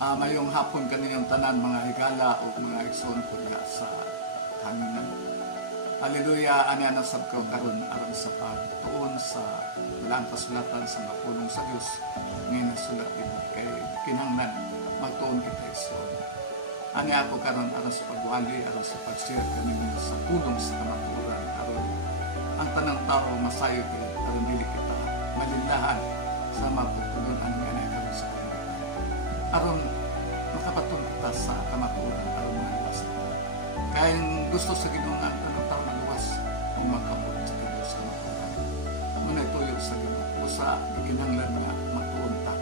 Mayong hapon kanilang tanan mga higala o mga igsoon ko diha sa hanginan. Haleluya, ani ana sab ko karon aron sa pagtuon sa laang kasulatan sa mapulong sa Dios nga nasulat din kay kinahanglan magtuon kita igsoon. Ani ako karon aron sa pagwali, aron sa pag-share kanimo sa pulong sa kamatuoran aron ang tanang tao masayo aron dili kita malilahan sa mapagtulungan nga na karon sa aron makapatun kita sa kamatuoran aron maluwas kita. Kaya gusto sa Ginoo nga anong tao maluwas kung makabot sa Ginoo sa kamatuoran. Muna tuyo sa Ginoo o sa ikinahanglan nga matuon ta.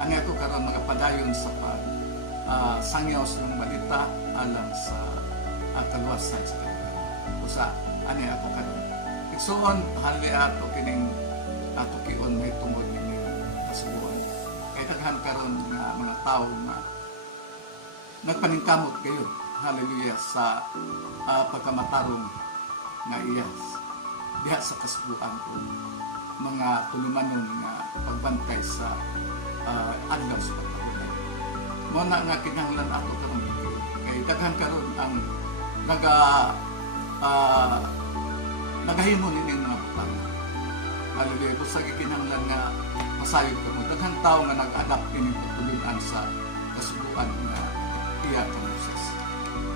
Ani ako karon magapadayon sa pag sangyaw sa mga balita alang sa kaluwasan sa Ginoo. O sa ani ako karon igsoon hali ato kining ato kion may tungod kining kasubuan. Kay daghan karon nga mga tao na nagpaningkamot kayo, haleluya, sa pagkamatarong nga iyas diha sa kasubuan ko, mga tulumanon nga pagbantay sa adlaw sa pagkahulan. Mo na nga kinahanglan ato karon kay daghan karon ang nagahimo nining mga butang. Haleluya, kung sa kinahanglan nga masayod ka mo. Daghang tao nga nag-adapt kining pagtulunan sa kasubuan nga iya ka Moses.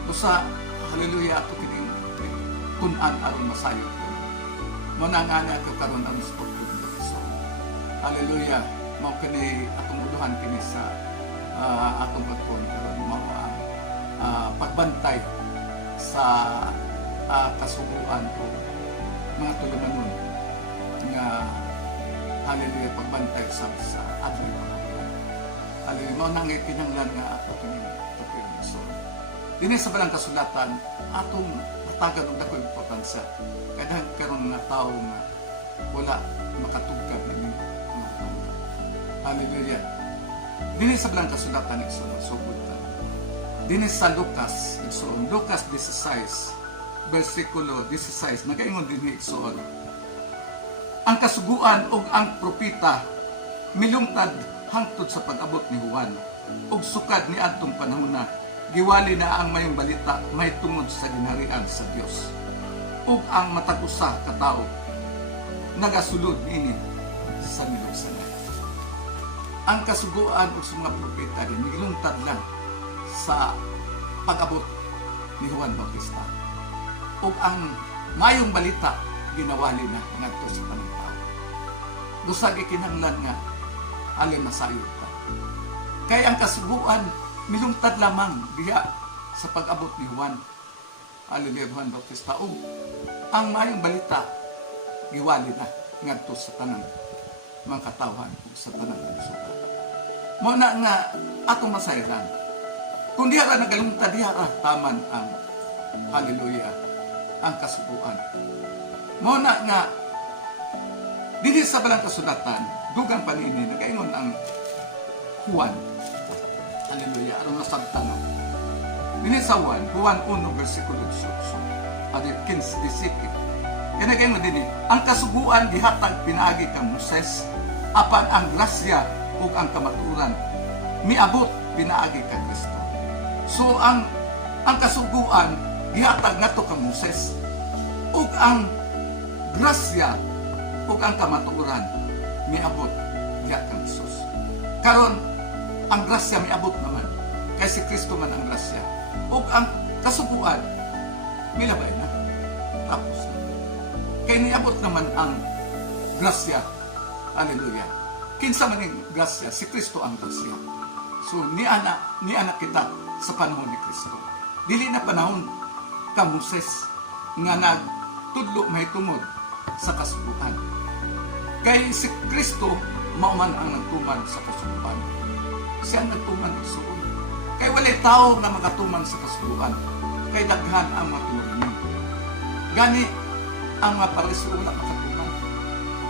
Usa, haleluya, ato kining kun-an aron masayod ka. Muna nga na ito karon ang sa pagtulunan. So, haleluya, mao kini atong uluhan kini sa atong pagtuon karon mao ang pagbantay sa kasubuan o mga tulumanon nga haleluya pagbantay sa adlaw. Haleluya mao nang kinahanglan nga ato kining so dinhi sa balang kasulatan atong hatagan og dakoy importansya kada karon nga tawo nga wala makatugkad ini mga tao. Haleluya. Dinhi sa balang kasulatan igsoon sugod ta. Dinhi sa Lucas igsoon Lucas 16 versikulo 16 nagaingon dinhi igsoon ang kasuguan ug ang propeta milungtad hangtod sa pag-abot ni Juan ug sukad ni adtong panahona giwali na ang mayong balita may tungod sa ginharian sa Dios ug ang matag usa ka tawo nagasulod niini sa milungsanay. Ang kasuguan ug sa mga propeta din milungtad lang sa pag-abot ni Juan Bautista ug ang mayong balita ginawali na ngadto sa tanang tao. Busag ikinahanglan nga alin masayod ka. Kay ang kasuguan milungtad lamang diha sa pag-abot ni Juan. Haleluya, Juan Bautista. O ang mayong balita giwali na ngadto sa tanang mga katawhan ug sa tanang kalisugan. Mo na nga atong masayran. Kung diha ra nagalungtad diha ra taman ang haleluya ang kasuguan. Mo na nga dinhi sa balang kasulatan dugang panini nagaingon ang Juan. Haleluya, aron nasabtan. Dinhi sa Juan 1 versikulo 18 at 15. Kaya nagaingon dinhi ang kasuguan gihatag pinaagi kang Moses apan ang grasya ug ang kamatuoran miabot pinaagi kang Kristo. So ang kasuguan gihatag nato kang Moses ug ang grasya ug ang kamatuoran miabot diha kang Hesus. Karon ang grasya miabot naman kay si Kristo man ang grasya ug ang kasuguan milabay na tapos na. Kay niabot naman ang grasya. Haleluya. Kinsa man ning grasya? Si Kristo ang grasya. So ni anak kita sa panahon ni Kristo. Dili na panahon ka Moses nga nagtudlo mahitungod sa kasubuan. Kay si Kristo mao man ang nagtuman sa kasubuan. Siya nagtuman igsoon. Kay walay tao na makatuman sa kasubuan. Kay daghan ang matulungan. Gani ang mga pariseo wala makatuman.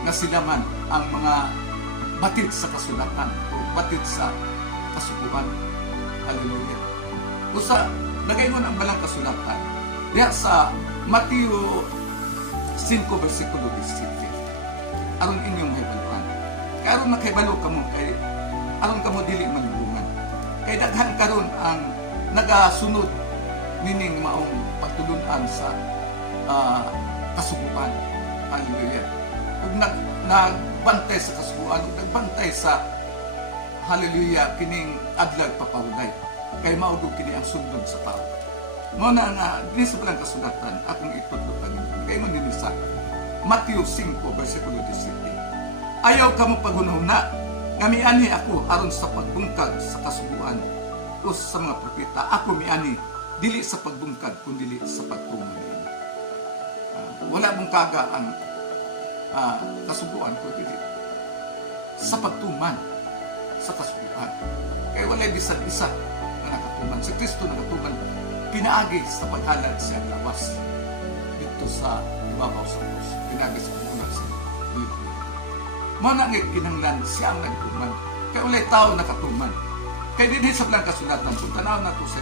Nga sila man ang mga batid sa kasulatan o batid sa kasubuan. Hallelujah. Usa nagaingon ang balang kasulatan diha sa Mateo 5 versikulo 17. Aron inyong hibaluan. Kay aron makahibalo kamo kay aron kamo dili malubungan. Kay daghan karon ang nagasunod nining maong pagtulunan sa kasubuan. Hallelujah. Kung nagbantay sa kasubuan, kung nagbantay sa hallelujah, kining adlag papahulay. Kay maugog kini ang sundod sa tao. Mao na nga, din sa palang kasulatan, akong itutlo Panginoon. Kay mo sa Matthew 5, versikulo 17. Ayaw ka mo paghunahuna, nga miani ako aron sa pagbungkag sa kasubuan o sa mga propeta. Ako miani, dili sa pagbungkag, kundi sa pagtuman. Wala bungkaga ang kasubuan ko, dili sa pagtuman sa kasubuan. Kaya wala bisan-isa na nakatuman. Si Kristo nakatuman, pinaagi sa paghalad siya lawas dito sa ibabaw sa krus. Pinaagi sa paghalad siya dito. Manangit kinanglan siya ang nagtuman. Kaya walay tao nakatuman. Kaya din sa palang kasulatan, kung tanaw na ito sa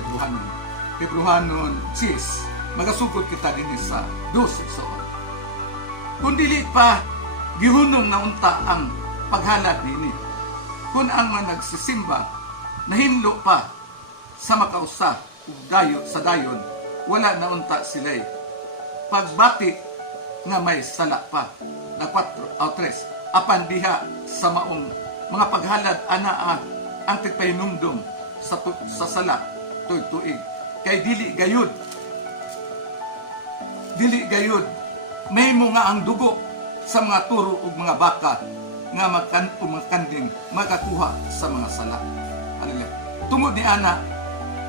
Hebrehanon 6, magasugod kita din sa 12 so. Kung dili pa gihunong na unta ang paghalad nini, kung ang mga nagsisimba nahinlo pa sa makausa sa dayon, wala na unta sila'y pagbati nga may sala pa na 4 o 3 apan diha sa maong mga paghalad anaa ang tigpahinumdum sa sala tuig kay dili gayud may nga ang dugo sa mga turo ug mga baka nga magkanding magakuha sa mga sala. Tungod ni ana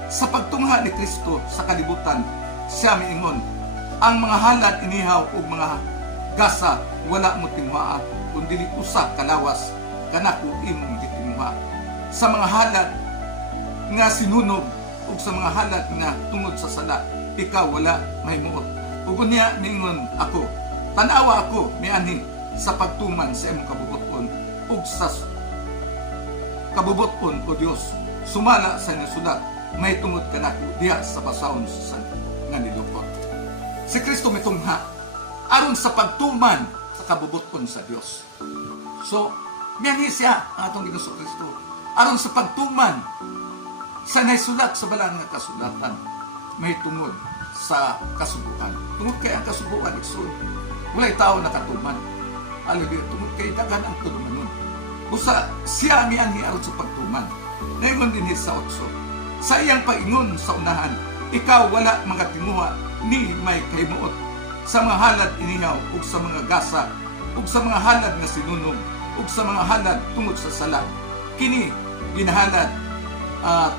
sa pagtungha ni Kristo sa kalibutan, siya miingon, ang mga halad inihaw ug mga gasa wala mo tinguha, kundi usa kalawas kanako imong gitinguha. Sa mga halad nga sinunog ug sa mga halad nga tungod sa sala, ikaw wala mahimuot. Ug unya miingon ako, tanawa ako miani sa pagtuman sa imong kabubuton ug sa kabubuton o Dios sumala sa nasulat may tungod kanako diha sa basahon sa nga nilukot. Si Kristo mitungha aron sa pagtuman sa kabubuton sa Dios. So miani siya atong Ginoong Kristo aron sa pagtuman sa naisulat sa balang nga kasulatan may tungod sa kasubukan. Tungod kay ang kasubukan igsoon walay tao nakatuman. Hallelujah. Tungod kay daghan ang tulumanon. Usa siya mianhi aron sa pagtuman. Naingon din sa 8. Sa iyang paingon sa unahan, ikaw wala mga tinguha ni may kahimuot sa mga halad inihaw ug sa mga gasa ug sa mga halad nga sinunog ug sa mga halad tungod sa sala. Kini ginahalad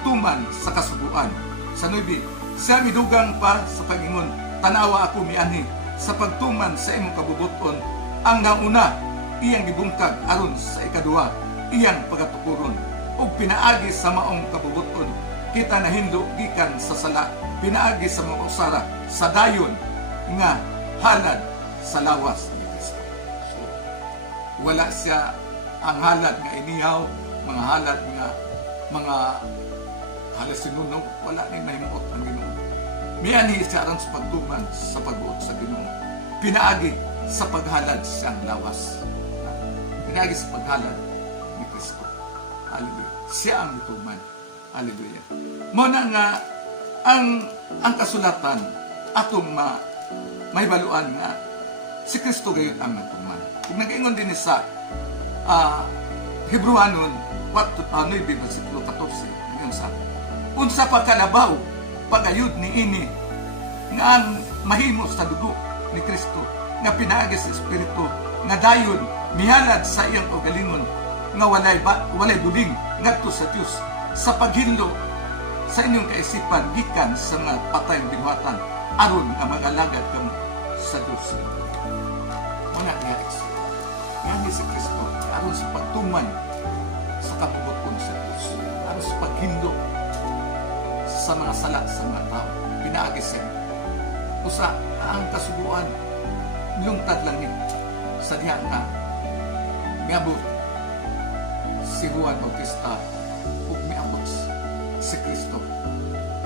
tuman sa kasubuan. Sa 9, siya midugang pa sa pagingon, tanawa ako mianhi sa pagtuman sa imong kabubuton. Ang nauna, iyang gibungkag aron sa ikaduha, iyang pagatukuron. Ug pinaagi sa maong kabubuton, kita nahindo gikan sa sala, pinaagi sa mga usara, sa dayon nga halad sa lawas ni Kristo. So, wala siya ang halad nga inihaw, mga halad nga mga halos sinunog, wala ni mahimuot ang Ginoo. Mianhi siya aron sa pagtuman sa pagbuot sa Ginoo. Pinaagi sa paghalad siyang lawas. Pinagi sa paghalad ni Kristo. Hallelujah. Siya ang mituman. Hallelujah. Muna nga, ang kasulatan atong may baluan nga si Kristo gayon ang mituman. Kung nag-ingon din sa Hebrehanon 9, versikulo 14, ngayon sa unsa pagkalabaw pagayud ni ini nga ang mahimo sa dugo ni Kristo nga pinaagi sa Espiritu nga dayon mihalad sa iyang kaugalingon nga walay buling ngadto sa Dios sa paghinlo sa inyong kaisipan gikan sa mga patayng binuhatan aron nga mag-alagad kamo sa Dios. Muna niyaris nga si Kristo aron sa pagtuman sa kabubuton sa Dios, aron sa paghinlo sa mga sala sa mga tao pinaagi siya. Usa ang kasubuan lungtad lang ni sa diha nga miabot si Juan Bautista ug miabot si Kristo.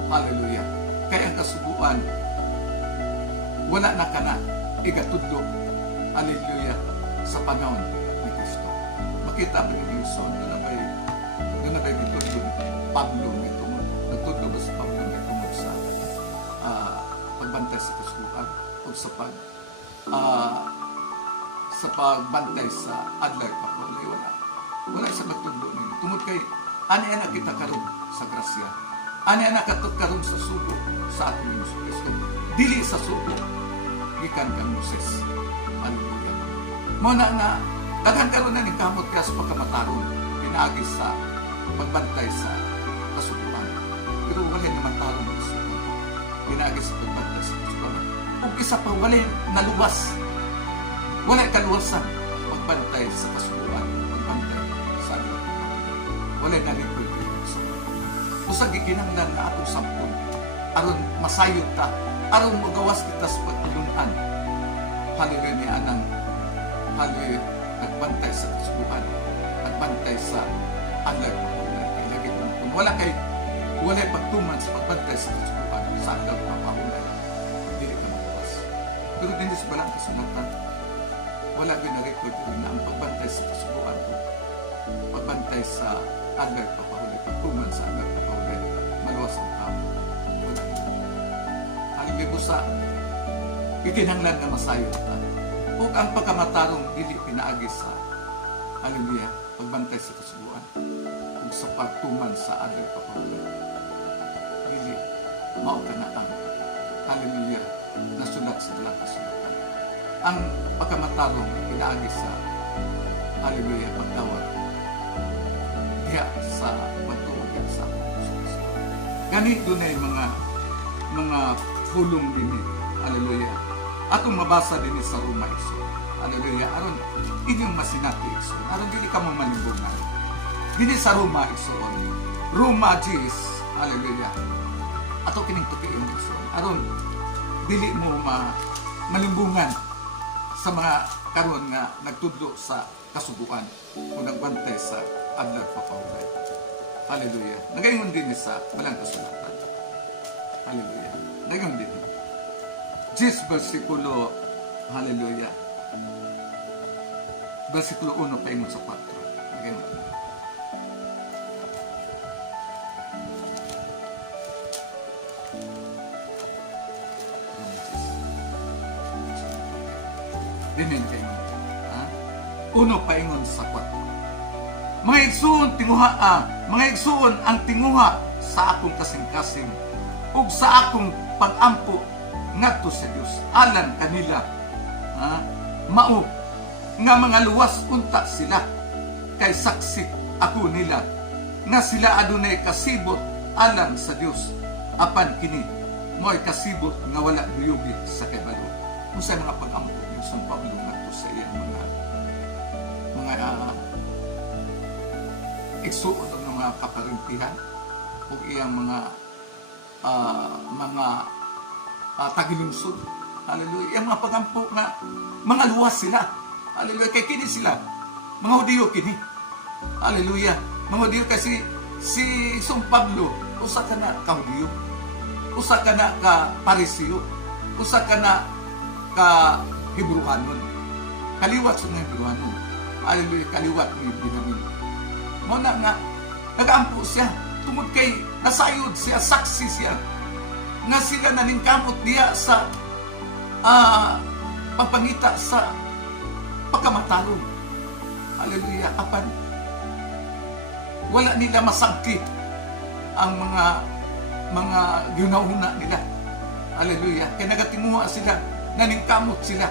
Hallelujah. Kaya ang kasubuan wala na kana igatudlo. Hallelujah. Sa panahon ni Kristo. Makita mo ni Wilson na nabay gitudlo Pablo nagtudlo ba si Pablo tungod sa pagbantay sa kasubuan o sa pagbantay sa adlay papulay? Wala sa nagtudlo nito tungod kay ani na kita karon sa grasya, ani na karon sa sugo sa ating Hesus Kristo, dili sa sugo gikan kang Moses. Hallelujah. Mo na nga daghan karon na ni kamot ka sa pagkamataron pinaagi sa pagbantay sa kasubuan, pero wala naman tarong sa pinaagi sa pagbantay sa kasubuan. Ug isa pa wala naluwas, wala kaluwasan pagbantay sa kasubuan, pagbantay sa adlaw. Wala nalipod sa usag gikinahanglan nga atong sampon aron masayod ta, aron magawas kita sa pagtulungan. Hallelujah ni anang hallelujah nagbantay sa kasubuan, nagbantay sa adlaw. Ilagi kung wala pagtuman sa pagbantay sa kasubuan sa adlaw papahulay, dili ka magawas. Pero din sa balang kasulatan wala gina-record na ang pagbantay sa kasubuan ko, pagbantay sa adlaw papahulay, pagtuman sa adlaw papahulay, maluwas ang tao. Hallelujah sa ikinahanglan nga masayod ta. Ug ang pagkamatarong dili pinaagi sa hallelujah pagbantay sa kasubuan ug sa pagtuman sa adlaw papahulay, dili mao kana ang hallelujah nasulat sa dalang kasulatan. Ang pagkamatarong pinaagi sa hallelujah pagtawag diha sa pagtuon sa Hesus. Gani dunay mga hulong dinhi, hallelujah, atong mabasa dinhi sa Roma 1, hallelujah, aron inyong masinati igsoon, aron dili ka mo malimbungan dinhi sa Roma 1, Roma 10, hallelujah, ato kining tukiyon igsoon, aron dili mo malimbungan sa mga karon nga nagtudlo sa kasubuan o nagbantay sa adlaw papahulay. Hallelujah. Nagayon din sa walang kasulatan. Hallelujah. Nagayon din. 10 versikulo, hallelujah, versikulo 1 paingon sa 4. Nagayon din. Dinin kayo. Uno paingon sa 4. Mga igsuon ang tinguha sa akong kasing-kasing ug sa akong pag-ampo ngadto sa Dios alang kanila. Mao nga mga luwas unta sila kay saksi ako nila nga sila adunay kasibot alang sa Dios apan kini mo'y kasibot nga wala guyubi sa kabalo. Unsa mga pag-ampo ni San Pablo ngadto sa iyang mga igsuon ng mga kaparintihan o iyang mga tagilungsod. Hallelujah. Iyang mga pagampo nga mga luwas sila. Hallelujah. Kay kini sila mga Hudiyo kini. Hallelujah. Mga Hudiyo kasi si San Pablo usa ka na ka Hudiyo, usa ka na ka Parisiyo, usa ka na ka Hebrewanon, kaliwat sa mga Hebrewanon. Hallelujah. Kaliwat ni Benjamin. Muna nga, nag-aampo siya. Tungod kay nasayod siya, saksi siya. Nga sila naningkamot niya sa pagpangita sa pagkamataron. Hallelujah. Apan, wala nila masagki ang mga ginahuna nila. Hallelujah. Kaya nagatinguha sila, naningkamot sila.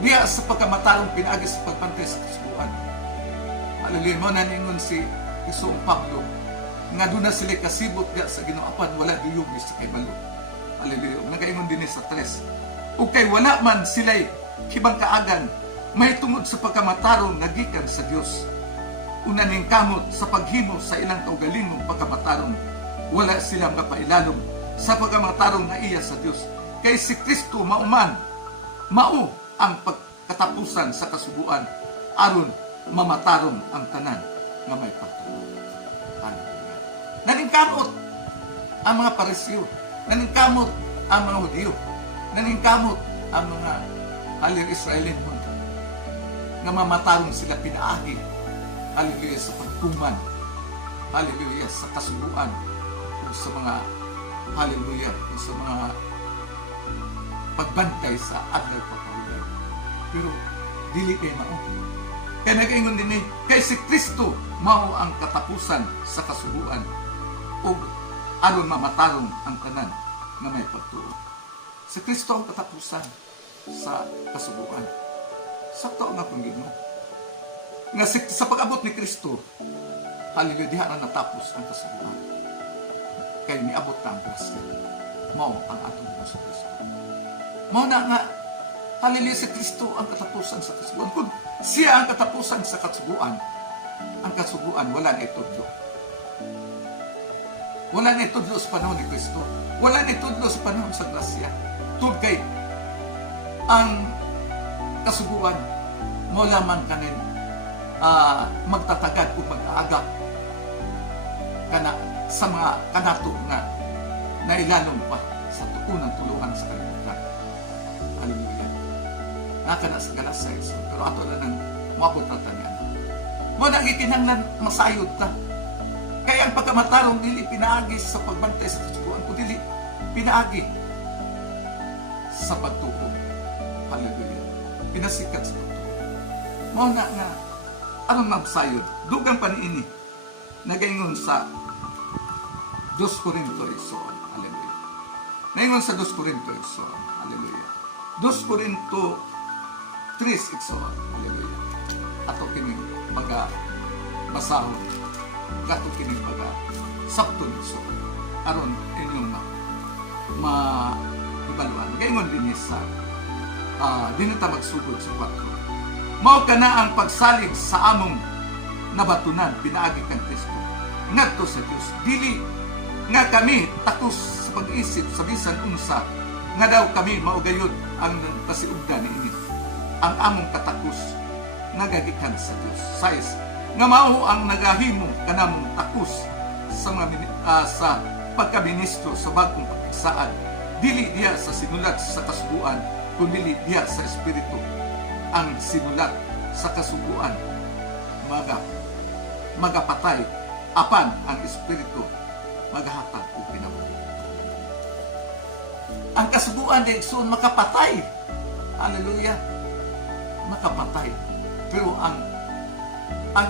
Diya sa pagkamatarong pinaagi sa pagpantay sa kasubuan. Hallelujah. Mo naningon si Isong Pablo nga doon na sila kasibot diya sa Ginoo wala diyugi sa kaybalo. Hallelujah. Nagaingon din sa 3. O kay wala man sila'y kibang kaagan may tungod sa pagkamatarong nagikan sa Dios. Una ning kamot sa paghimo sa ilang kaugalingong pagkamatarong wala silang mapailalom sa pagkamatarong na iya sa Dios. Kay si Kristo mao ang pagkatapusan sa kasubuan aron mamatarong ang tanan nga may pagtuo. Hallelujah. Naningkamot ang mga Parisiyo, naningkamot ang mga Hudiyo, naningkamot ang mga Israelin mo nga mamatarong sila pinaagi. Hallelujah. Sa pagtuman hallelujah, sa kasubuan o sa mga hallelujah, o sa mga pagbantay sa adlaw papaulan. Pero dili kay mao. Kaya nag-ingon din kay si Kristo mao ang katapusan sa kasubuan o aron mamatarong ang tanan nga may pagtuo. Si Kristo ang katapusan sa kasubuan. Sakto nga kung gino. Nga sa pag-abot ni Kristo, hallelujah, diha na natapos ang kasubuan. Kaya niabot na ang grasya. Mao ang atong Diyos sa Kristo. Mao na nga, hallelujah, si Kristo ang katapusan sa kasubuan. Kung siya ang katapusan sa kasubuan, ang kasubuan wala na itudlo. Wala na itudlo sa panahon ni Kristo. Wala na itudlo sa panahon sa grasya. Tugkay ang kasubuan mo lamang kanin magtatagad o mag-aagap kana sa mga kanato nga nailalong pa sa tukunan tuluhan sa kalibutan. Hallelujah. Nakana sa galas sa iso. Pero ato na nang mabot na tanyan. Mo nang ikinahanglan masayod ka. Kaya ang pagkamatarong dili pinaagi sa pagbantay sa kasubuan, o dili pinaagi sa pagtuo. Hallelujah. Pinasikat sa pagtuo. Mo na nga anong mabsayod? Dugang paniini. Nagaingon sa 2 Corinto Ison. Hallelujah. Naingon sa 2 Corinto Ison. Hallelujah. 2 Corinto 3 Ison. Hallelujah. Ato kining basahon. Ato kining sabton Ison. Aron inyong ibaluan. Gaingon din sa dinita magsugod sa 4. Mao ka na ang pagsalig sa among nabatunan pinaagi kang Kristo ngadto sa Dios, dili nga kami takos sa pag-isip sa bisan unsa nga daw kami maugayod ang pasiugdan niini. Ang among katakos nagagikan sa Dios. 6 nga mao ang nagahimo kanamong takos sa mga sa pagkaministro sa bagong pakigsaan, dili diya sa sinulat sa kasubuan kundi diya sa espiritu. Ang sinulat sa kasubuan magapatay apan ang espiritu maghatag og kinabuhi. Ang kasubuan din so makapatay. Hallelujah. Makapatay. Pero ang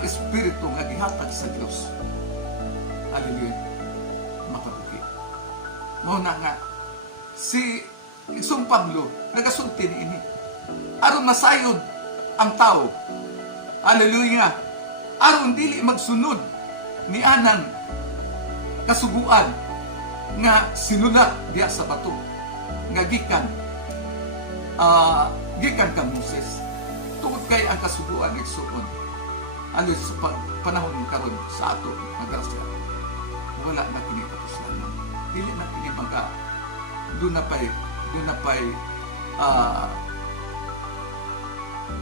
espiritu nga gihatag sa Dios, hallelujah, makabuhi. Mao na nga si Isong Pablo nagasulti niini aron masayod ang tao. Hallelujah. Aron dili magsunod ni anang kasubuan nga sinulat diya sa bato nga gikan ka Moses. Tungod kay ang kasubuan igsuon alos sa panahon karon sa ato nga grasya, wala na kini kapuslanan. Dili na kini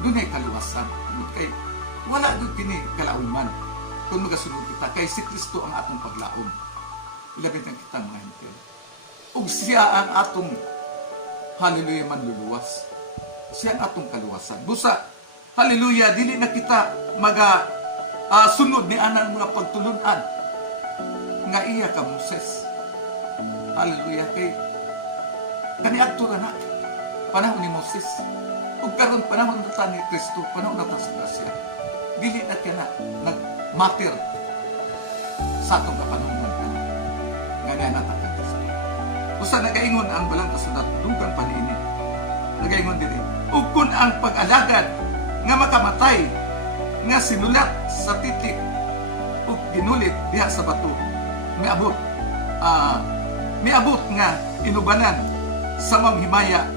dunay kaluwasan. Kay wala doon kini kalauman kung magasunod kita kay si Kristo ang atong paglaom. Ilabit ang kita mga hintil. Ug siya ang atong hallelujah manluluwas. Siya ang atong kaluwasan. Busa, hallelujah, dili na kita sunod ni anang mga pagtulunan nga iya ka Moses. Hallelujah. Kay kaniadto na panahon ni Moses. Ug karon panahon na ni Kristo, panahon na sa grasya. Dili na kaya nag-matter sa atong kapanahon nga natatag ka Kristo. Usa nagaingon ang balang kasulat, dugang paniini. Nagaingon din, ug kun ang pag-alagad nga makamatay nga sinulat sa titik ug ginulit diha sa bato, miabot nga inubanan sa mamhimaya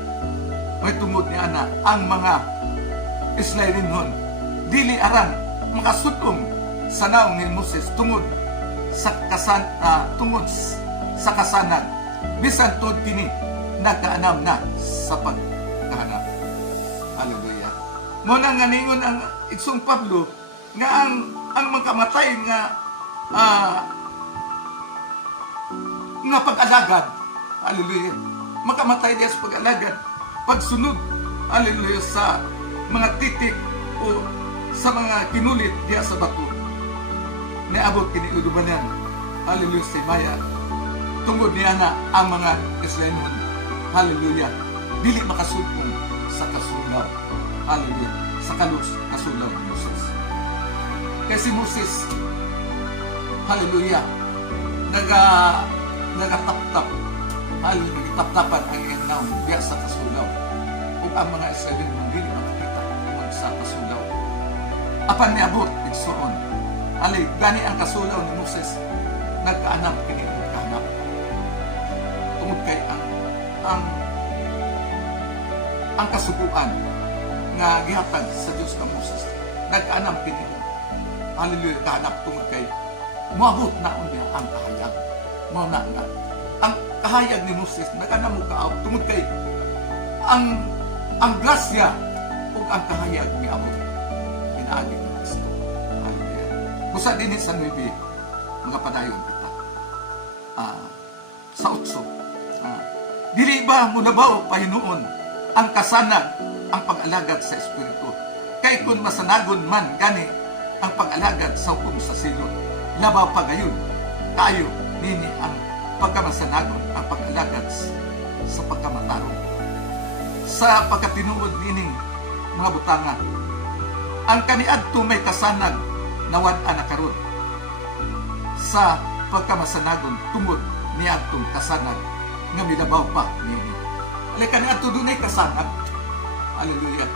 may tungod ni ana ang mga Israelinhon dili aran makasutong sa naong ni Moses tungod sa kasanag bisan tod kini nagkaanam na sa pagkahanap. Hallelujah. Mo nang nganingon ang Isong Pablo nga ang makamatay nga pag-alagad, hallelujah, makamatay diya sa pag-alagad, pagsunod, hallelujah, sa mga titik o sa mga kinulit diya sa bato. niabot kini udubanan. Hallelujah si Maya. Tungod niya na ang mga Israelinon. Hallelujah. Dili makasudpong sa kasulaw. Hallelujah. Sa kasulaw ni Moses. Kaya si Moses, hallelujah, nagatap-tap. Hallelujah. Nagtap-tapan ang iyang naon biya sa kasulaw. Kung ang mga Israelinon dili makikita tungod sa kasulaw. Apan niabot, igsoon. Hallelujah. Gani ang kasulaw ni Moses, nagkaanap kini og kahanap. Tungod kay ang kasubuan nga gihatag sa Dios ka Moses, nagkaanap kini og hallelujah kahanap tungod kay moabot na unya ang kahayag. Mao na ang kahayag ni Moses nagana mo kaaw tungod kay ang grasya ug ang kahayag miabot pinaagi ni Kristo. Hallelujah. Busa dinhi sa Nubi mga padayon kata. Sa utso. Dili ba mo nabaw pahinuon ang kasanag ang pag-alagad sa espiritu? Kay kun masanagon man gani ang pag-alagad sa hukom sa silot, labaw pagayon kayo nini ang pagkamasanagon ang pag-alagad sa pagkamatarong. Sa pagkatinuod nining mga butanga, ang kaniadto may kasanag na wad-a na karon sa pagkamasanagon tungod niadtong kasanag nga milabaw pa nini. Alay kaniadto dunay kasanag. Hallelujah.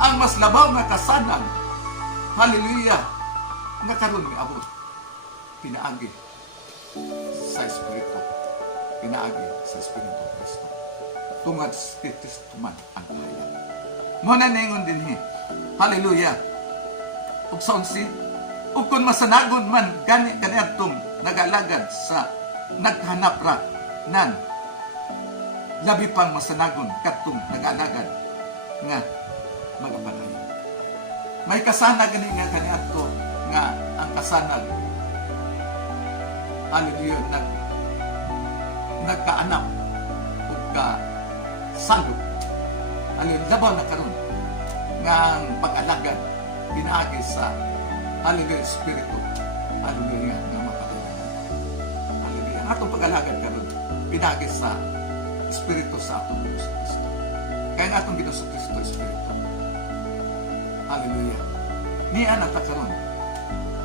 Ang mas labaw nga kasanag, hallelujah, nga karon miabot pinaagi sa Espiritu. Pinaagi sa Espiritu Kristo. Tungod sa Kristo man ang kahayag. Muna ningon din hallelujah. Ug sa 11, ug kun masanagon man gani kaniadtong nagalagad sa naghanap ra nan labi pang masanagon kadtong nagalagad nga magapanayon. May kasanag gani nga kaniadto nga ang kasanag hallelujah nagkaanap ug salud. Hallelujah, labaw na karon nga ang pag-alagad pinaagi sa hallelujah espiritu. Hallelujah nga mapadayon. Hallelujah. Atong pag-alagad karon pinaagi sa espiritu sa atong Dios Kristo. Kaya nga atong Dios Kristo espiritu. Hallelujah. Niya na ta karon.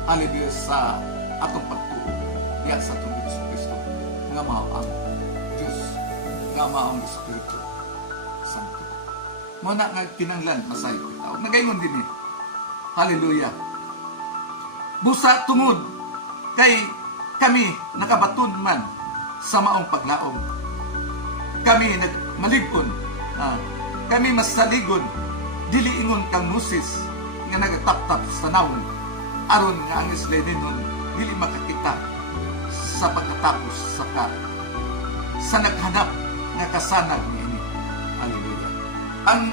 Hallelujah sa atong pagtuo diya sa atong Dios Kristo nga mao ang Dios nga mao ang Espiritu Santo. Mo na nga kinanglan masayo kita. Nagaingon din hallelujah. Busa tungod kay kami nakabaton man sa maong paglaom. Kami nagmalig-on. Kami masaligon dili ingon kang Moses nga nagatap-tap sa naon aron nga ang Israelinon dili makakita sa pagkatapos sa naghanap nga kasanag niini. Hallelujah. Ang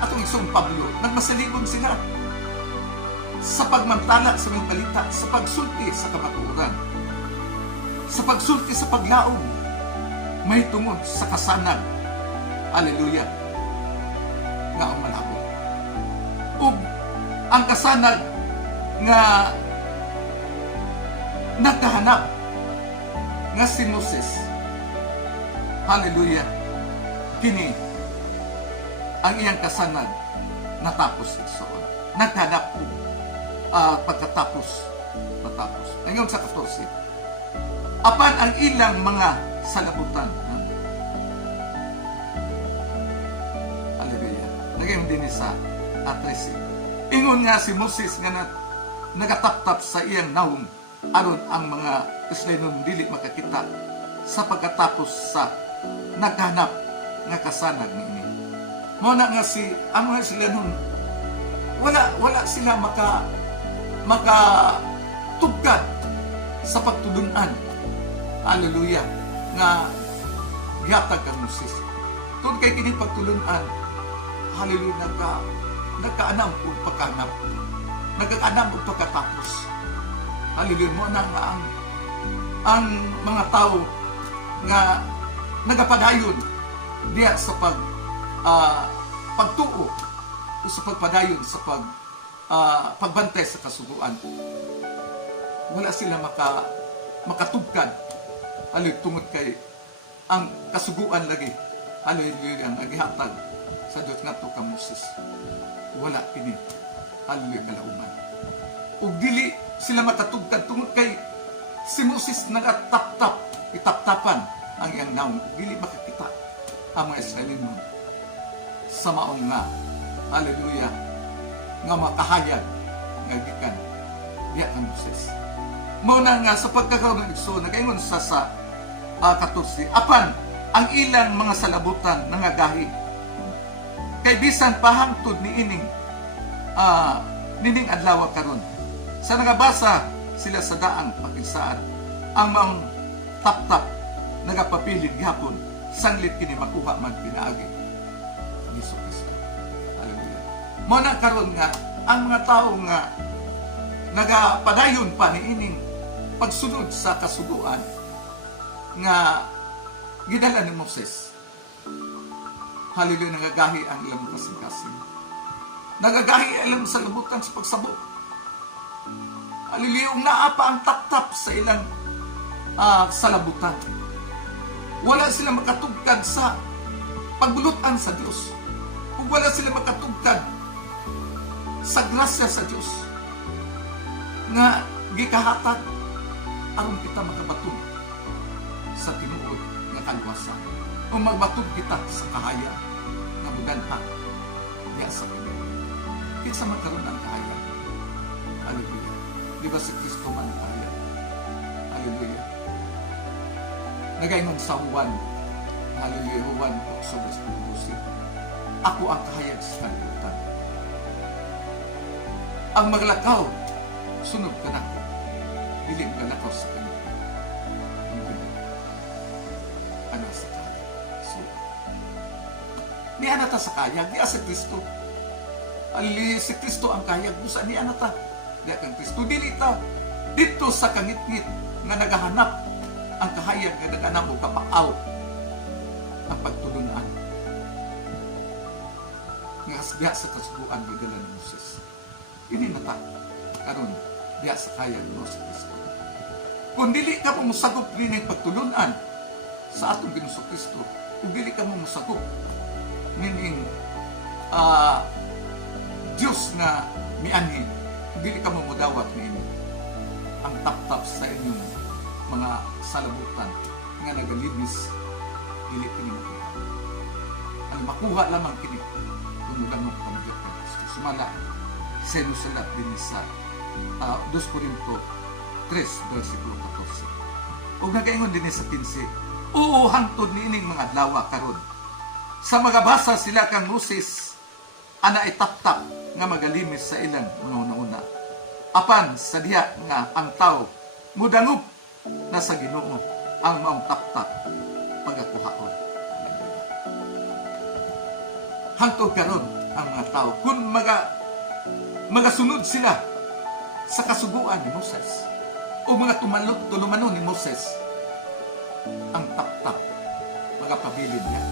atong isong Pablo nagmasaligon sila sa pagmantala sa mga balita, sa pagsulti sa kamatuoran, sa pagsulti sa paglaom, may tungod sa kasanag. Hallelujah. Nga ang malabot. Ug ang kasanag nga nagkahanap nga si Moses. Hallelujah. Kini ang iyang kasanag natapos igsoon. Naghanap po pagkatapos matapos. Ngayon sa 14. Apan ang ilang mga salabutan. Hallelujah. Ngayon din sa 13. Ingon nga si Moses nga nagataptap sa iyang naong aron ang mga Israelinon dili makakita sa pagkatapos sa naghanap nga kasanag niini. Mao na nga si ang mga Israelinon wala sila makatugkad sa pagtulunan. Hallelujah. Nga gihatag kang Moses. Tungod kay kini pagtulunan, hallelujah, nagkaanam o pagkanap. Nagkaanam o pagkatapos. Hallelujah. Mo na nga ang mga tao nga nagapadayon diya sa pagtuo o sa pagpadayon sa pagbantay sa kasuguan. wala sila makatugkad. Tungod kay ang kasuguan lagi. Ang agihatag sa Diyos nga to ka Moses. Wala kini. Kalauman. Ug dili sila makatugkad tungod kay si Moses nagatap-tap, itap-tapan ang iyang naong. Dili makakita ang mga Israelino sa maong nga, hallelujah, nga makahayag nga gikan diya kang Moses. Mauna nga sa pagkakaroon ng igsoon, nagaingon sa 14, apan ang ilang mga salabutan nangagahi. Kay bisan pahangtod ni nining adlaw karon. Sa nagabasa sila sa daang pakinsaan, ang mga tap-tap nagapapilig gihapon sanglit kini makuha magpinaagi ni Hesus Kristo. Hallelujah. Mao na karon nga ang mga tao nga nagapadayon pa ni ining pagsunod sa kasuguan nga gidala ni Moses. Hallelujah, nagagahi ang ilang kasing-kasing. Nagagahi ang ilang salabutan sa pagsabot. Hallelujah, naapa ang tap-tap sa ilang salabutan. Wala sila makatugkad sa pagbulutan sa Diyos. Kung wala sila makatugkad sa grasya sa Diyos nga gikahatag aron kita makabatog sa tinuod nga kalwasan o magbatog kita sa kahaya nga mudanha diya sa kanya. Kinsa man karon ang kahaya? Hallelujah. Di ba si Kristo man ang kahaya? Hallelujah. Nagaingon sa Juan, hallelujah, Juan 8:12, ako ang kahayag sa kalibutan. Ang maglakaw, sunod ka na ko. Dilim ka na ko sa kalibutan. Ano sa kaya? So, ni anata sa kaya, di sa Kristo. Ali, si Kristo ang kaya, busa ni anata. Di kang Kristo, dilita. Dito sa kangit-ngit nga nagahanap ang kahayag nga naghanap o kapaaw ang pagtulunan nga diya sa kasuguan ng dala ni Moses. Ini nata karon diya sa kayag mo sa Kristo. Kung dili ka mo musagop rin ang pagtulunan sa atong Ginoong Kristo, kung dili ka mo musagop meaning Diyos na mianhi, kung dili ka mo mudawat niini ang tap-tap sa inyong mga salabutan nga nagalinis dili kini makuha. Ang makuha lamang kini kung ganun pamilya ng Kristo. Sumala sa inusalat din sa 2 Corinto 3, versikulo 14. O nagaingon din sa 15, oo, hangtod ni ining mga adlaw karon. Sa magabasa sila kang Moses, ana itap-tap nga magalimis sa ilang una-una. Apan sa diha nga ang tao mudangup na sa Ginoo ang maong tap-tap pagakuhaon. Hangtod karon ang mga tao kung magasunod sila sa kasuguan ni Moses o mga tulumanon ni Moses, ang tap-tap magapabilin niya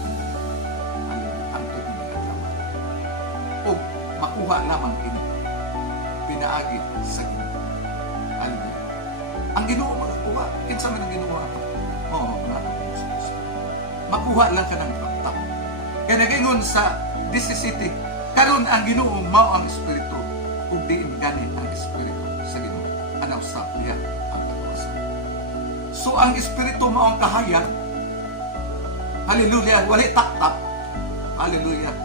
ang tubig ng adlaw o makuha lamang ini pinaagi sa Ginoo. Hallelujah. Ang Ginoo magakuha. Kinsa man ang Ginoo ato? Oo, makuha lang ka ng tap-tap. Kaya nagaingon sa 17, karon ang Ginoo mao ang Espiritu ug diin gani ang Espiritu sa Ginoo. Anaw sa diha ang pagkawasan. So ang Espiritu mao ang kahayag. Hallelujah. Wali tap-tap. Hallelujah.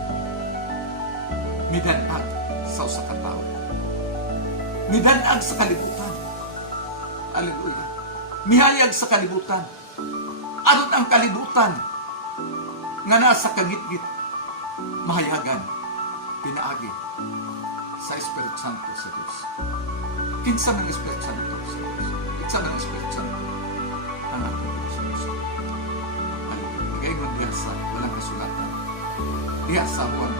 Midanag sa usa ka tawo. Midanag sa kalibutan. Hallelujah. Mihayag sa kalibutan. Aron ang kalibutan nga nasa kangit-git mahayagan pinaagi sa Espiritu Santo sa Diyos. Kinsa ng Espiritu Santo sa Diyos? Kinsa ng Espiritu Santo? Ang ating Diyos. Hallelujah. Nagaingon diya sa walang kasulatan. Diya sa Juan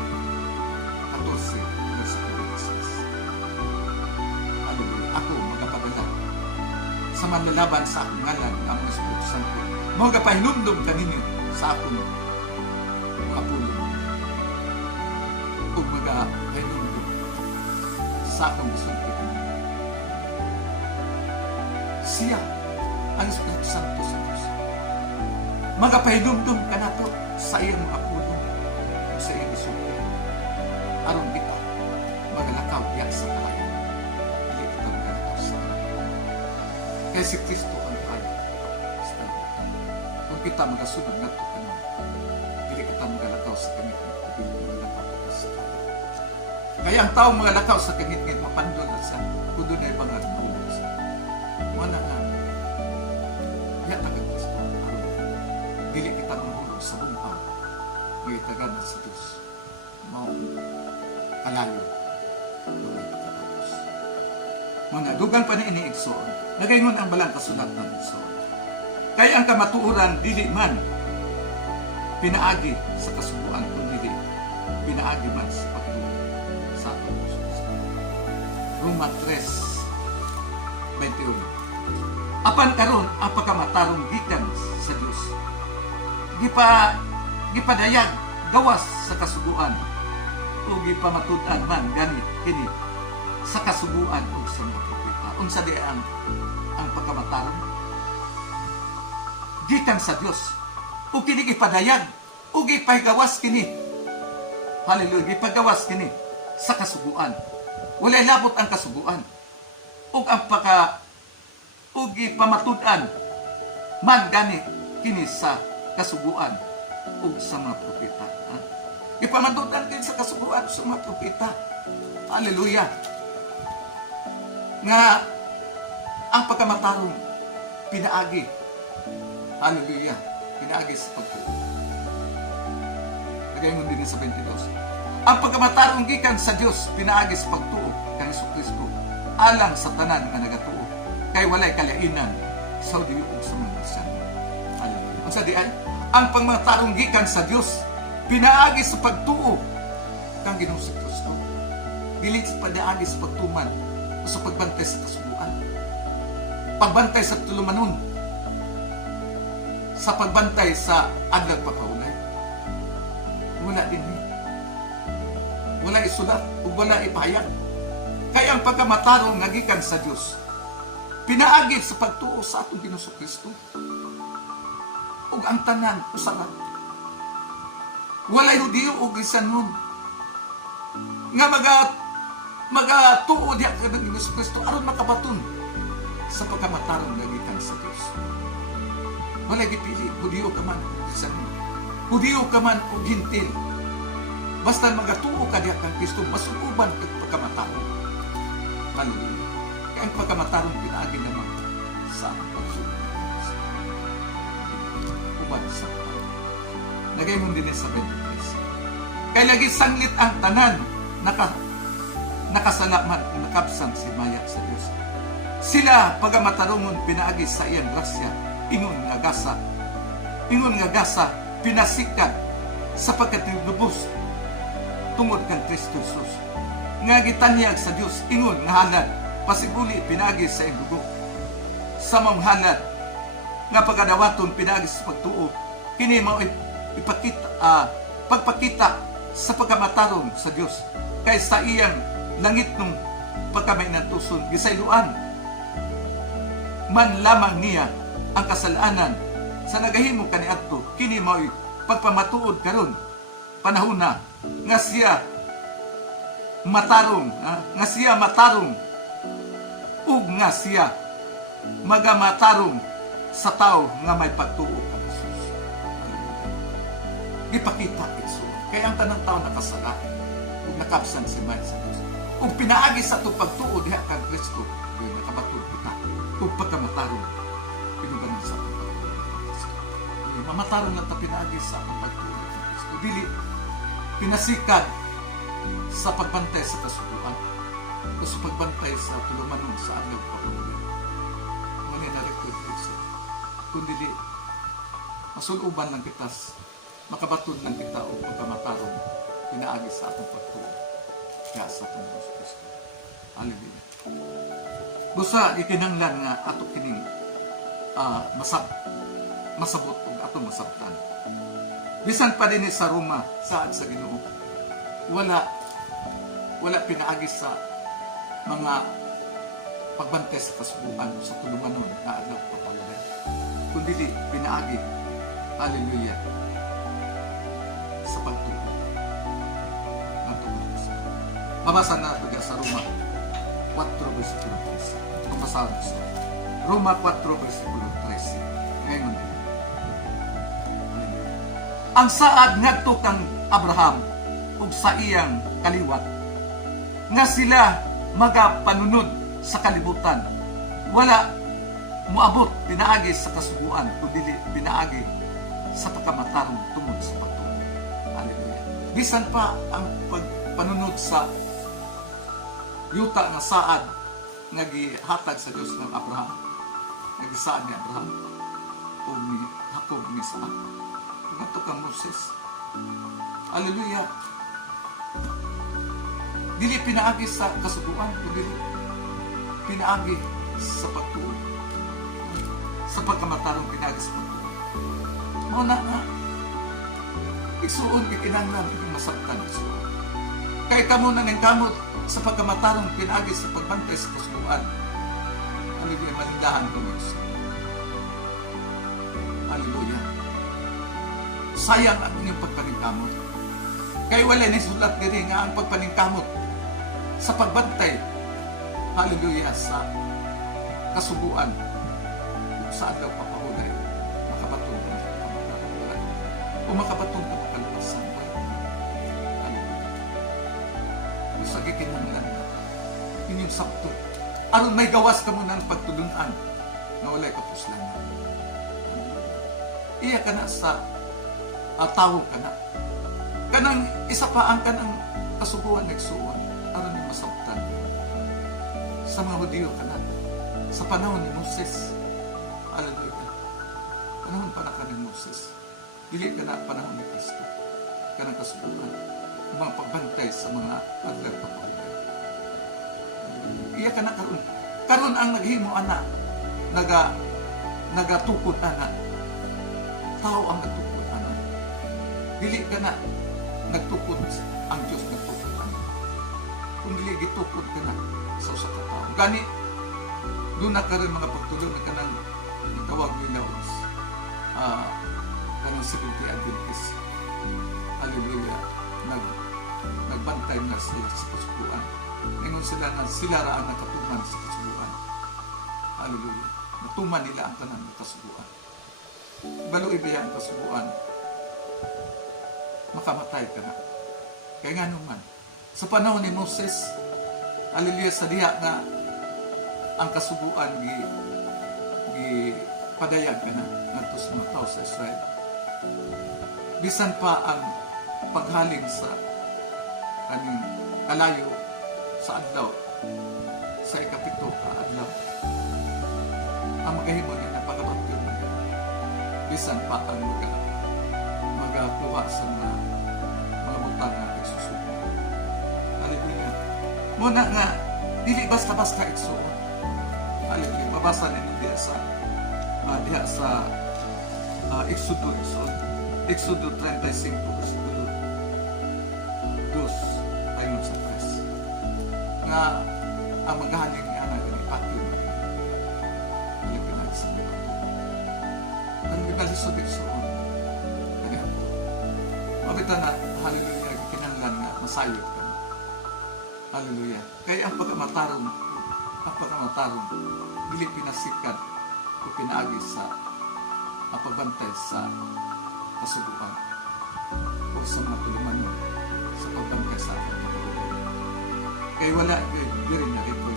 14, versikulo 16. Hallelujah. Ako magapadala sa manlalaban sa akong ngalan ang Espiritu Santo. Mga pahinumdum kaninyo sa akong kapulong. O mga pahinumdum sa akong isulti kaninyo. siya ang Espiritu Santo sa Diyos. Magapahidumdum ka na to sa iyang mga pulong, sa iyang isuko. Aron kita, magalakaw yan sa kalayan. Hindi kita magalakaw sa kalayan. Kaya si Kristo ang tayo sa kalayan. Kung kita magasunod na ito kanon, hindi kita magalakaw sa kanyang magalakaw kita sa kalayan. Kaya ang taong magalakaw sa kanyang mapandol at sa kudo na ibang at tulog sa wala nga. Yan agad Kristo. Dili kita mahulog sa bumpaw. Ngitagan sa Diyos. Mau kalayo. Mga pagkatapos. Mga dugang pa na iniigsoon. Nagayon ang balang kasulat ng igsoon. Kaya ang kamatuuran dili man pinaagi sa kasubuan kundi pinaagi man sa pagtulong sa atong Diyos. Roma 3:21. Apan karon ang pagkamatarong gikan sa Dios. Gipadayag gawas sa kasubuan o gipamatud-an man gani kini sa kasubuan o sa mga propeta. Unsa di ang pagkamatarong gikan sa Dios. O kini gipadayag o gipagawas kini. Hallelujah, gipagawas kini sa kasubuan. Walay labot ang kasubuan. O ang ugi pamatud-an man gani kini sa kasubuan ug sa mga propeta. Ipamatud-an kini sa kasubuan sa mga propeta. Hallelujah. Nga ang pagkamatarong pinaagi. Hallelujah. Pinaagi sa pagtuo. Nagayon din sa 22. Ang pagkamatarong gikan sa Dios pinaagi sa pagtuo kang Jesucristo alang sa tanan nga nagatuo. Kay walay kalainan sa diyo o sa mga Kristiyan. Hallelujah. Ang sa diyan, ang pagmatarong gikan sa Dios pinaagi sa pagtuo kang Ginoong Kristo. Dili sa pinaagi sa pagtuman o sa pagbantay sa kasubuan. Pagbantay sa tulumanon. Sa pagbantay sa adlaw pagkaulay. Wala din. Wala isulat o wala ipahayag. Kaya ang pagkamatarong nagikan sa Dios pinaagi sa pagtuo sa atong Ginoong Kristo. Ug ang tanan usaran. Walay Hudiyo ug Grisanon nga magatuo diha kadang Ginoong Kristo aron makabaton sa pagkamatarong nagikan sa Dios. Walay gipili Hudiyo ka man ug Grisanon. Hudiyo ka man ug Gentil. Basta magatuo ka diha kang Kristo, masukuban kag pagkamatarong. Hallelujah. Ang pagkamatarong pinaagi naman sa pagsunod. Uban sa tao. Nagayon din sa 23. Kaya lagi sanglit ang tanan nakasalamat nakabsang si Maya sa Diyos. Sila pagkamatarungon pinaagi sa iyang grasya ingon nga gasa pinasikat sa pagkatilubos tungod kang Kristo Jesus. Nga gitanyag sa Diyos ingon nga halad pasiguli pinagi sa ibugo sa mamhalad nga pagadawaton pinagi sa pagtuo kini mao pagpakita sa pagkamatarong sa Dios kay sa iyang langit nung pagkamainantuson gisayloan man lamang niya ang kasalanan sa nagahimo kaniadto kini mao pagpamatuod karon panahon na nga siya matarong ug nga siya magamatarong sa tao nga may pagtuo kang Jesus. Ipakita ito. Kaya ang tanang tao nakasala ug nakabsan si Maya sa Diyos. Ug pinaagi sa itong pagtuo diha kang Kristo ug nakabatud kita ug pagkamatarong pinuganan sa itong pagtuo kang Kristo. Mamatarong lang ta pinaagi sa itong pagtuo kang Kristo. Dili pinasikad sa pagbantay sa kasubuan o sa pagbantay sa tulumanon sa adlaw pagkaulay. Muna na-record ito. Kundi di, masuluban lang kita, makabatod lang kita o pagkamatarong pinaagi sa atong pagtuo kaya sa atong Diyos Kristo. Hallelujah. Busa, ikinanglan nga ato kining masabot o atong masabtan. Bisan pa din sa Roma, saan sa Ginoo, wala pinaagi sa mga pagbantay sa kasubuan sa tulumanon na adlaw papawala. Kundi pinaagi, hallelujah, sa pagtuo. Mabasa na ito sa Roma 4 versikulo 13. Itong basahan sa Roma 4 versikulo 13. Ngayon din. Ang saad ngadto kang Abraham ug sa iyang kaliwat nga sila magapanunod sa kalibutan, wala moabot pinaagi sa kasubuan kundi pinaagi sa pagkamatarong tungod sa pagtuo. Hallelujah. Bisan pa ang pagpanunod sa yuta nga saad nga gihatag sa Dios ng Abraham, nga gisaad ni Abraham o ni Jacob ni Isaac, ito kang Moses. Hallelujah. Dili pinaagi sa kasubuan, kundi pinaagi sa pagtuo, sa pagkamatarong pinaagi sa pagtuo. Muna nga, igsuon ikinanglan yung masaktan igsuon. Kaya kamo nang kamot sa pagkamatarong pinaagi sa pagbantay sa kasubuan. Hallelujah, malindahan ko igsuon. Hallelujah. Sayang ang inyong pagpaningkamot. Kaya wala ni sulat diri nga ang pagpaningkamot sa pagbantay, hallelujah, sa kasubuan kung saan daw papahulay makabatong ka o makabatong ka pagkalapasan. Hallelujah. Kung sa gikinanglan ka, inyong sakto. Aron may gawas ka muna ng pagtulunan na walay kapuslan. Iya ka na sa tawag ka na. Kanang isa pa ang kanang kasubuan nagsuon aron ni masabtan sa mga Hudiyo ka na sa panahon ni Moses. Hallelujah. Panahon pa na ka ni Moses, dili ka na panahon ni Kristo. Kanang kasubuan mga pagbantay sa mga adlaw papahulay. Iya ka na karon ang naghimo ana nagatukod ana, tao ang nagtukod ana, dili ka na nagtukod ang Diyos nagtukod ana, kung dili gitukod ka na sa usa ka tao. Gani doon na ka rin mga pagtulong na kanang tawag nila kanang Seventh-day Adventist. Hallelujah. Nagbantay na sila sa kasubuan. Ngayon sila na sila raan nakatuman sa kasubuan. Hallelujah. Natuman nila ang tanang kasubuan. Balo ibaya ang kasubuan, makamatay ka na. Kaya nga naman, sa panahon ni Moses, hallelujah, sa diha nga ang kasubuan padayag ka na ngadto sa mga tao sa Israel. Bisan pa ang paghaling sa kaning kalayo sa adlaw, sa ikapito ka adlaw, ang magahimo niya na pagabantyo niya. Bisan pa ang magakuha sa mga butang na isusunod. Hallelujah. Muna nga, dili basta-basta igsuon. Hallelujah. Mabasa ninyo diya sa Exodo 35 versikulo 2 ayon sa 3 nga ang maghaling nga na ganipatyo Pilipinas sa mga ang gibalisod igsuon kanya po mabita na hallelujah kinanglan nga masayod ka. Hallelujah. Kaya ang pagkamatarong dili pinasikat o pinaagi sa pagbantay sa kasubuan o sa mga tuluman sa pagbantay sa kaya wala diri na ito.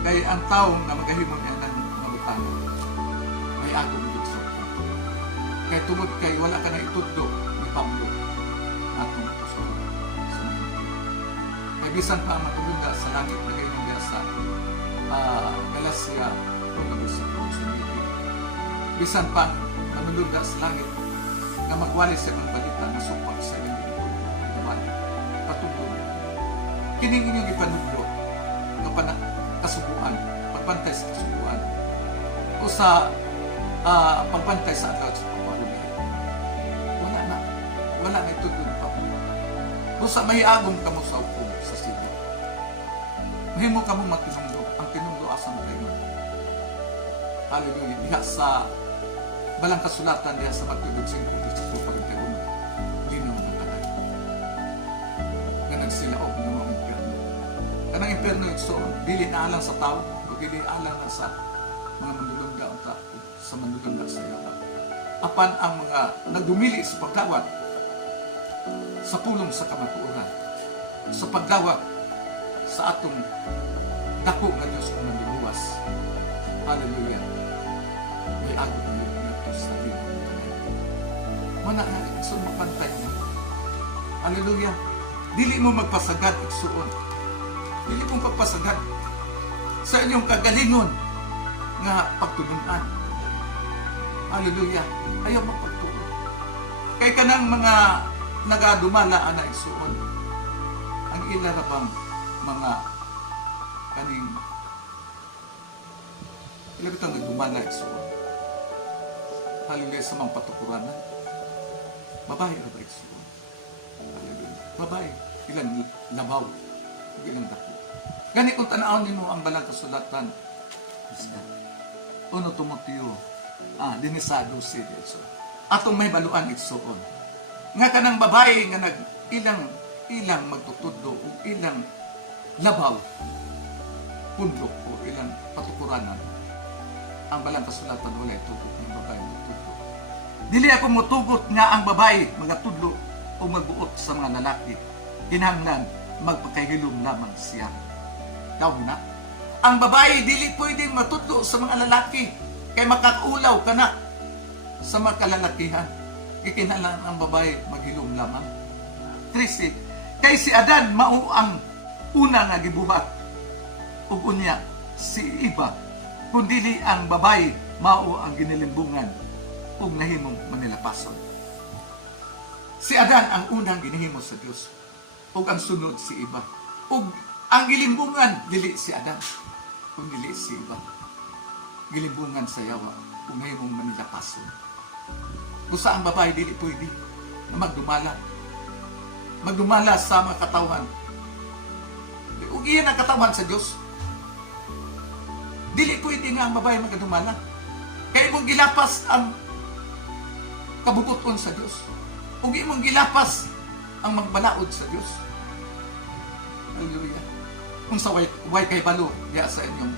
Kaya ang taong na magahimo niya ng mga butang may agong dito. Kaya tungod kay wala ka na itudlo ni Pablo atong apostol. Kaya bisan pa matulog sa langit na kayo niya sa Galacia bisan pa manulog sa langit na magwali sa mga balita na supak sa inyong ito patulog kining inyong ipanudlo ng kasubuan, pagbantay sa kasubuan o sa pagbantay sa adlaw sa pagpahuli wala na itudlo ni Pablo. Kung sa mahiagong ka mo sa upong sa sigo mahimo ka mo matinungdo ang tinungdo nabasa mo tayo. Hallelujah. Diha sa balang kasulatan diha sa Matthew 5:41. Linaw na tanan. Nga nagsilaog ng mga impyerno. Kanang impyerno ito, dili na alang sa tao, o dili alang na sa mga manlulunda o sa manlulunda sa yawa. Apan ang mga nagdumili sa pagdawat sa pulong sa kamatuoran, sa pagdawat sa atong dako nga Diyos kung nanduluwas. Hallelujah. May agod na yun nato sa linaw ng tanan. Mana nga, iksun mapantay mo. Hallelujah. Dili mo magpasagad, iksuon. Dili mo magpasagad sa inyong kagalingon nga pagtulunan. Hallelujah. Ayaw magpagtuon. Kay kanang mga nagadumala ana igsuon, ang ila ra bang mga kaning ila bitang nagdumala igsuon. Hallelujah, sa mga patukuranan. Babae ra ba igsuon? Hallelujah. Babae, ilang labaw, ilang dako. Gani kung tanawon nimo ang balang kasulatan, Uno Timoteo, dinisa 12 dito. Atong may baluan igsuon. Nga kanang babae nga ilang magtutudlo o ilang labaw, pundok o ilang patukuranan, ang balang kasulatan walay tugot ng babae magtudlo. Dili ako mutugot nga ang babae magatudlo o magbuot sa mga lalaki. Kinahanglan magpakahilom lamang siya. Daw na. Ang babae dili pwedeng matudlo sa mga lalaki kay makakaulaw ka na sa mga kalalakihan. Ikinahanglan ang babae maghilom lamang. 13. Kay si Adan mao ang una nga gibuhat ug unya si Eva kundili ang babae mao ang ginilimbungan ug nahimong manilapason. Si Adan ang unang ginihimo sa Dios ug ang sunod si Eva. Ug ang gilimbungan dili si Adan ug dili si Eva. Gilimbungan sa yawa ug nahimong manilapason. Busa ang babae dili pwede na magdumala sa mga katawan. Ug iyan ang katawan sa Dios. Dili pwede nga ang babae magdumala. Kaya imong gilapas ang kabubuton sa Dios. Ug imong gilapas ang magbalaod sa Dios. Hallelujah. Kung sa way kay balo diya sa inyong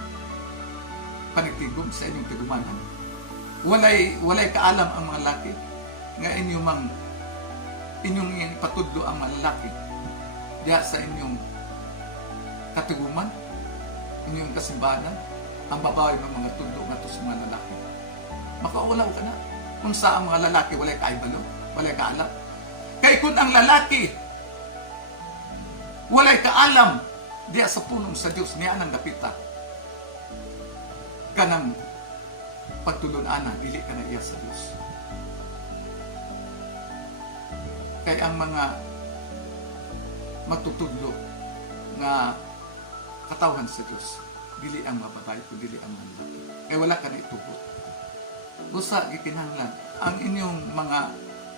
panitigom, sa inyong tigumanan. Walay kaalam ang mga lalaki nga inyong patudlo ang mga lalaki diya sa inyong katiguman, inyong kasimbahan, ang babae ng mga tudlo nga to sa mga lalaki. Makaulaw ka na kung sa ang mga lalaki walay kaibalo, walay kaalam. Kay kung ang lalaki walay kaalam diya sa punong sa Dios niya nang dapita kanang pagtulon-ana, dili ka na iya sa Dios. Kaya ang mga matutudlo nga katawan sa Dios, dili ang mga babae, kundi dili ang mga lalaki. Kaya wala ka na itugot. Busa, gikinahanglan, ang inyong mga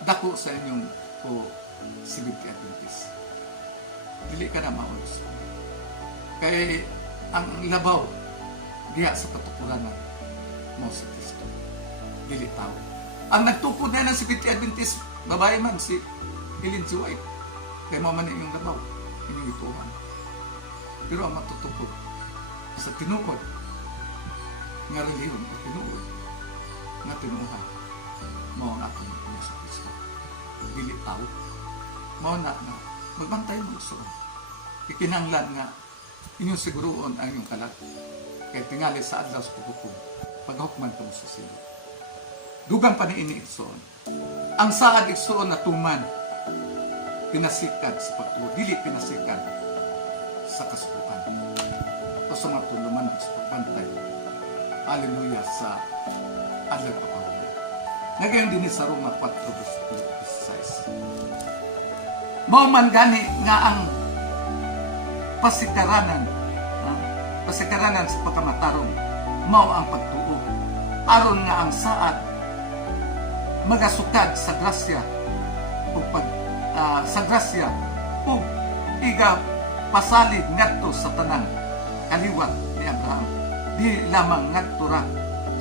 dako sa inyong Seventh-day Adventist. Dili ka na maulos. Kaya ang labaw, diya sa patukuranan, mo si Kristo. Dili tao. Ang nagtukod na ng Seventh-day Adventist, babae man si Ellen G. White. Kaya maman yung labaw, inyong ituhan. Pero ang matutukod sa tinuod, nga reliyon o tinuod, nga tinuuhan, mao ang akong mga sa Kristo. Dili tao. Mao na magbantay mo isuon. Ikinanglan nga, inyong siguroon ang inyong kalat. Kaya tingali sa adlaw sa paghukom, paghukman ka mo sa silo. Dugang pa ni ini igsoon. Ang saad igsoon na tuman, pinasikad sa pagtuo, dili pinasikad sa kasubukan. O sa mga tuluman sa pagbantay. Hallelujah sa adlaw kapahulan. Nagayang din sa Roma 4:16. Mao man gani nga ang pasikaranan sa pagkamatarong, mao ang pagtuo. Aron nga ang saad magasukad sa grasya ug iga pasalig ngadto sa tanang kaliwat ni Abraham. di lamang ngadto ra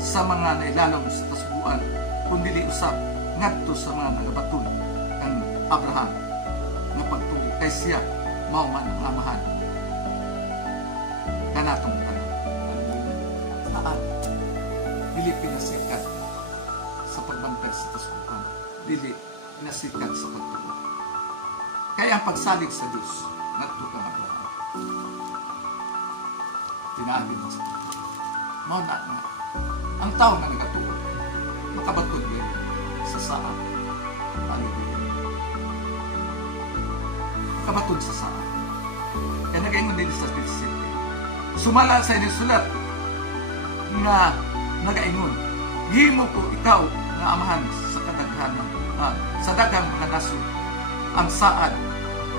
sa mga nailalom sa kasbuan, kundi usab ngadto sa mga nagabaton ang Abraham nga pagtuo kay siya mao man ang amahan kanatong tanan. Saan dili pinasikat sa pagbantay sa kasbuan, dili pinasikat sa pagtuo. Kaya ang pagsalig sa Diyos ngadto kang Abraham, tinaagin mo sa pagtuo. Mao na nga ang tao na nagatuo makabatod din sa saan. Hallelujah. Makabatod sa saan. Kaya nag-ingon din sa 17. Sumala sa inisulat nga nag-ingon, himo ko ikaw nga amahan sa kadaghanan, sa daghang mga nasod, ang saad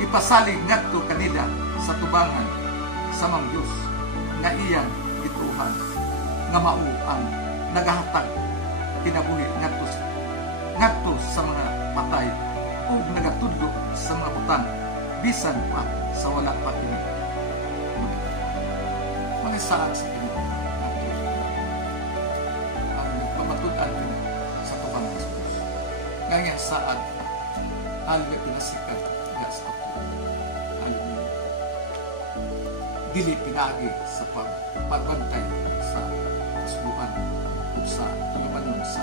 ipasalig ngadto kanila sa tubangan sa mga Diyos nga iyang gituhan, nga mao ang nagahatag kinabuhi ngadto sa mga patay ug nagatudlo sa mga butang bisan pa sa wala pa kini mga saad sa Ginoo ang pamatud-an kini sa tubangan sa Diyos. Kaya saad alwe pinasikat diha sa pagtuo. Hallelujah. Dili pinagi sa pagbantay sa kasbuan o sa tulumanon sa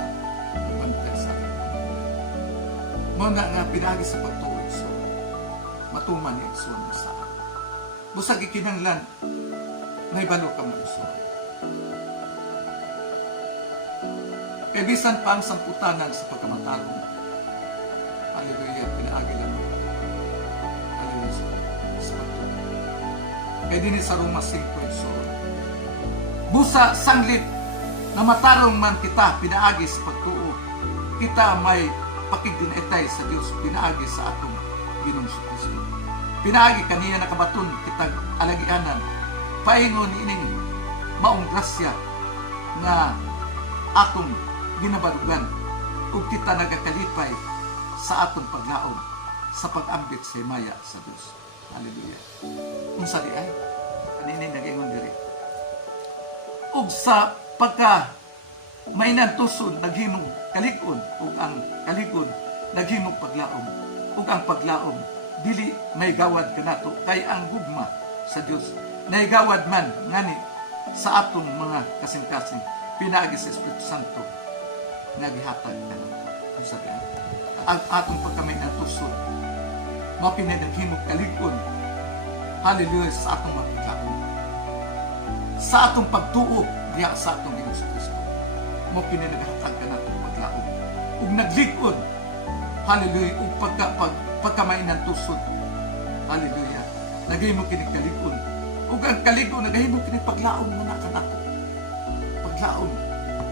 pagbantay sa mga nga pinagi sa pagtuo. So matuman ni Igsoon mo saan. Busag ikinanglan may balo ka mo Igsoon. Kaya bisan pa ang samputanan sa pagkamatarong. Hallelujah, pinaagi lang mo. Hallelujah, sa pagtuo. Kaya din sa Roma 5 Igsoon. Busa sanglit na matarong man kita pinaagi sa pagtuo. Kita may pakigdinetay sa Diyos pinaagi sa atong Ginoong Kristo. Pinaagi kaniya nakabaton kitag alagianan. Paingon ining maong grasya nga atong ginabalugan ug kita nagakalipay sa atong paglaom sa pag-ambit sa himaya sa Diyos. Hallelujah. Unsa di ay kanini nag-ingon diri. Ug sa pagka mainan tuson naghimong kalig-on ug ang kalig-on naghimong paglaom ug ang paglaom dili may gawad kanato kay ang gugma sa Dios naigawad man ngani sa atong mga kasing-kasing pinaagi sa Espiritu Santo nga gihatag kanato. Unsa di ay ang atong pagkamainan tuson mao pinay naghimong kalig-on. Hallelujah, sa atong paglaom sa atong pagtuo diha sa atong Ginoong Kristo mo pinanaghatag ka natin paglaom ug naglig-on. Hallelujah, ug pagkamainan tusod. Hallelujah, nagahimo kini kalig-on ug ang kalig-on nagahimo kini paglaom na kanako, paglaom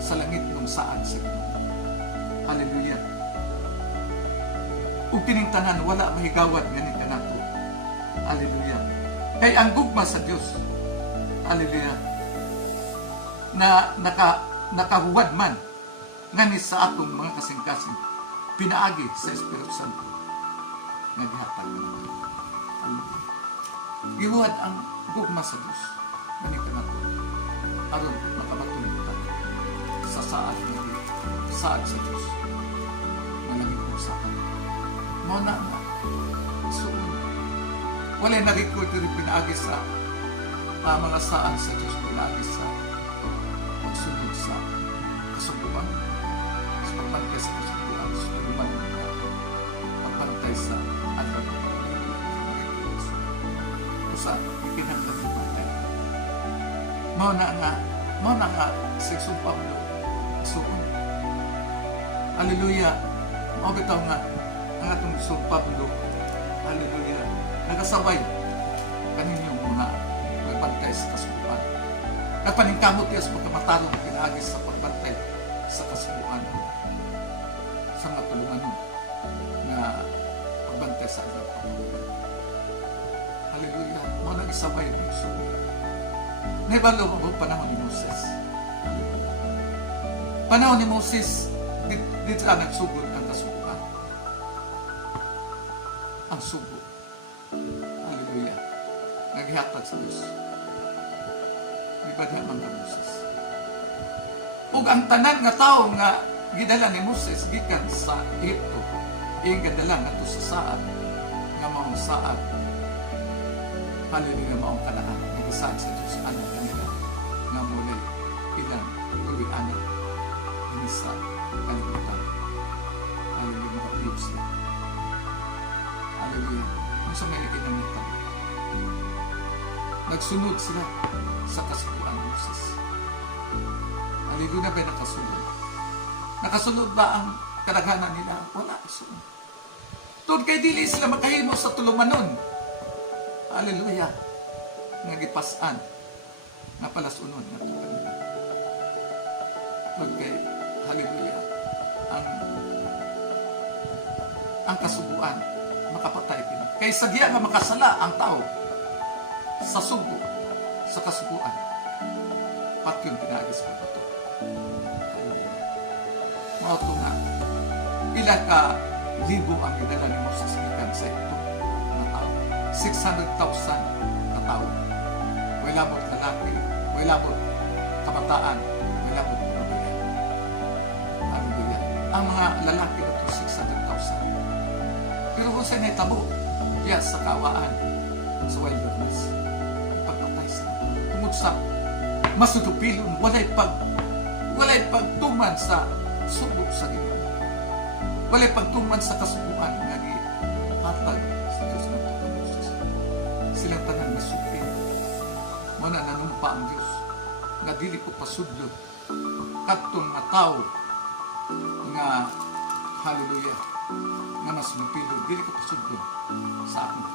sa langit ng saan sa Ginoo. Hallelujah, ug kining tanan wala mahigawad ngani kanato. Hallelujah, kay ang gugma sa Dios, hallelujah, na nakahuwad man ngani sa atong mga kasing-kasing pinaagi sa Espiritu Santo nga gihatag. Gihuwad ang gugma sa Dios ngani kanato aron makamatulog ta sa saad sa Dios nga naging sa atin. Mao na nga suon wala na-record rin pinaagi sa mga saad sa Dios, pinaagi sa pagsunod sa kasubuan, sa pagbantay sa kasubuan, sa pagbantay sa alam sa ikinaglan ng bantay. Mao na nga sa Igsoon Pablo suon. Hallelujah, mao bitaw nga ang atong Igsoon Pablo, hallelujah, nagasaway kaninyong mga pagbantay sa kasubuan. Nagpaningkamot niya sa pagkamatarong pinaagi sa pagbantay sa kasubuan sa mga tulungan na pagbantay sa alam. Hallelujah, mga nag-isabay ng Igsoon. Naibalo mo panahon ni Moses. Panahon ni Moses, dito lang nagsugod ang kasubuan. Ang sugo. Hallelujah. Naghihatag sa Diyos. Ibadya man ka Moses. ug ang tanan nga tawo nga gidala ni Moses gikan sa Egypto gadala ngadto sa saad nga maong saad hallelujah maong kanaan nagisaad sa Diyos ano kanila nga muli ilang tuwi-anan ini sa kalibutan. Hallelujah, makapiyos sila. Hallelujah. Kung sa may ikinamitan, nagsunod sila sa kasukuan ng Moses. Hallelujah, ba nakasunod? Nakasunod ba ang kadaghanan nila? Wala kasunod. Tungod kay dili sila makahimo sa tulumanon. Hallelujah. Nagipasan na palasunod na ito kanila. Tungod kay hallelujah ang kasubuan makapatay pina. Kay sagya nga makasala ang tao sa sugo sa kasubuan. Pat yun pinagis ko ito. Mauto nga ilan ka libo ang idala ni Moses ikan sa ito na tao. 600,000 na tao. Wala mo't lalaki, wala mo't kabataan, wala mo't pamilya. Hallelujah. Ang mga lalaki na ito 600,000. Pero kung saan ay tabo, sa kawaan, sa wilderness, pagpatay sila. Tungod sa masudupilon, walay pagtuman sa subo sa Ginoo. Walay pagtuman sa kasubuan nga gihatag sa Diyos ng Moses. Silang tanan nasupin. Mana nanumpa ang Diyos nga dili ko pasudlot kadtong nga tawo nga hallelujah nga mas mapilog dili ko pasudlot sa akong